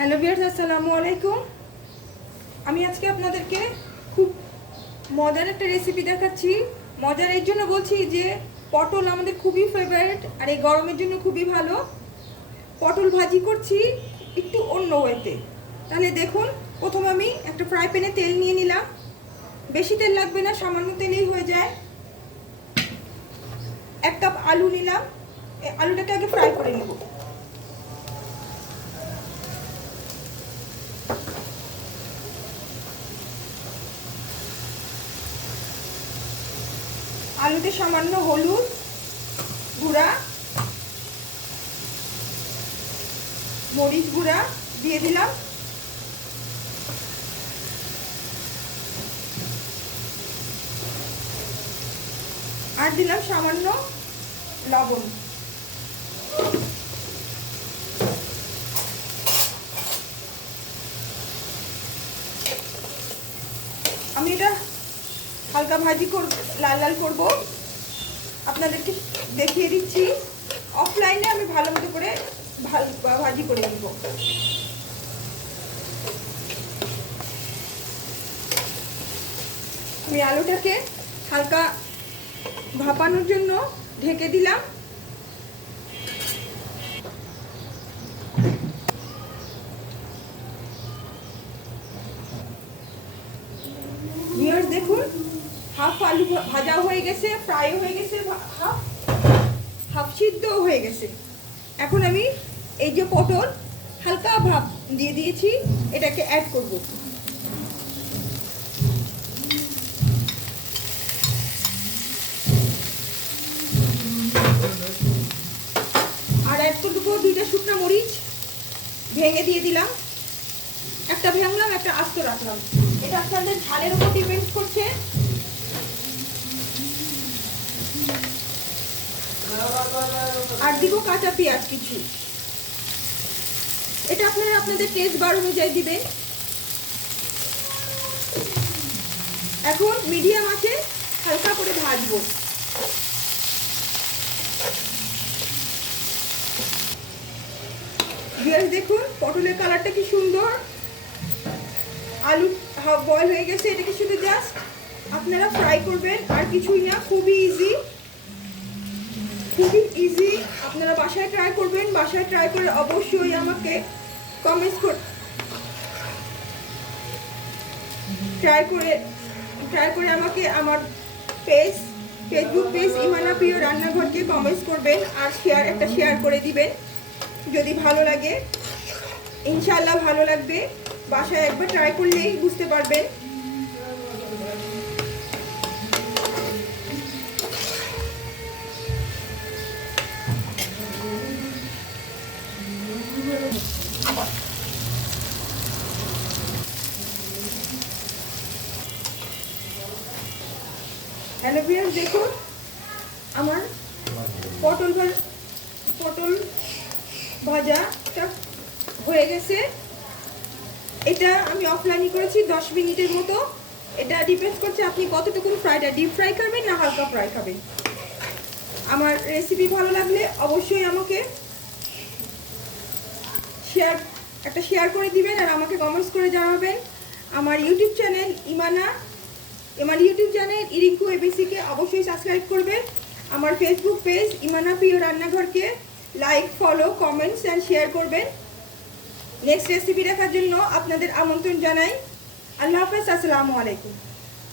Hello বিয়ার্স আসসালামু আলাইকুম। আমি আজকে আপনাদেরকে খুব মজার একটা রেসিপি দেখাচ্ছি। মজার এই জন্য বলছি যে পটল আমাদের খুবই ফেভারিট আর এই গরমের জন্য খুবই ভালো। পটল ভাজি করছি একটু অন্য ওয়েতে তাহলে দেখুন, প্রথম আমি একটা ফ্রাই প্যানে তেল নিয়ে নিলাম। বেশি তেল লাগবে না, সামান্য তেলেই হয়ে যায়। এক কাপ আলু নিলাম। আলুটাকে আগে ফ্রাই করে নেব। আলুতে সামান্য হলুদ গুঁড়া মরিচ গুঁড়া দিয়ে দিলাম। আর দিলাম সামান্য লবণ। আমি এটা হালকা ভাজি করব, লাল লাল করব। আপনাদেরকে দেখিয়ে দিচ্ছি। অফলাইনে আমি ভালো মতো করে ভাজি করে নিব। আমি আলুটাকে হালকা ভাপানোর জন্য ঢেকে দিলাম। দেখুন হাফ আলু ভাজা হয়ে গেছে ফ্রাই হয়ে গেছে হাফ হাফ সিদ্ধও হয়ে গেছে। এখন আমি এই যে পটল, হালকা ভাপ দিয়ে দিয়েছি, এটাকে অ্যাড করব। আর অ্যাড করে দেবো দুইটা শুকনো মরিচ, ভেঙে দিয়ে দিলাম। একটা ভেঙলাম, একটা আস্ত রাখলাম। এটা আপনাদের ঝালের উপর ডিপেন্ড করছে। আর দিব কাঁচা পেঁয়াজ কিছু। এটা আপনারা আপনাদের টেস্ট বার অনুযায়ী দিবেন। এখন মিডিয়াম আছে, হালকা করে ভাজবো। দেখুন, পটলের কালারটা কি সুন্দর। আলু বয়েল হয়ে গেছে, এটা কি শুধু জাস্ট আপনারা ফ্রাই করবেন, আর কিছুই না, খুবই ইজি খুবই ইজি আপনারা বাসায় ট্রাই করবেন, বাসায় ট্রাই করে অবশ্যই আমাকে কমেন্টস কর ট্রাই করে ট্রাই করে আমাকে আমার পেজ ফেসবুক পেজ ইমানা প্রিয় রান্নাঘরকে কমেন্টস করবেন আর শেয়ার একটা শেয়ার করে দিবেন। যদি ভালো লাগে ইনশাল্লাহ ভালো লাগবে। বাসায় একবার ট্রাই করলেই বুঝতে পারবেন। হ্যালো ভিউয়ার্স দেখুন। আমার পটল ভাজা পটল ভাজাটা হয়ে গেছে। এটা আমি অফলাইনে করেছি, দশ মিনিটের মতো। এটা ডিপেন্ড করছে আপনি কতটুকু ফ্রাইটা ডিপ ফ্রাই খাবেন না হালকা ফ্রাই খাবেন। আমার রেসিপি ভালো লাগলে অবশ্যই আমাকে শেয়ার একটা শেয়ার করে দিবেন আর আমাকে কমেন্টস করে জানাবেন। আমার ইউটিউব চ্যানেল ইমানা আমার ইউটিউব ইরিঙ্কু এবিসিকে অবশ্যই সাবস্ক্রাইব করবেন আমার ফেসবুক পেজ ইমানা প্রিয় রান্নাঘরকে like follow comments and share করবেন। নেক্সট রেসিপি দেখার জন্য আপনাদের আমন্ত্রণ জানাই। আল্লাহ হাফেজ, আসসালামু আলাইকুম।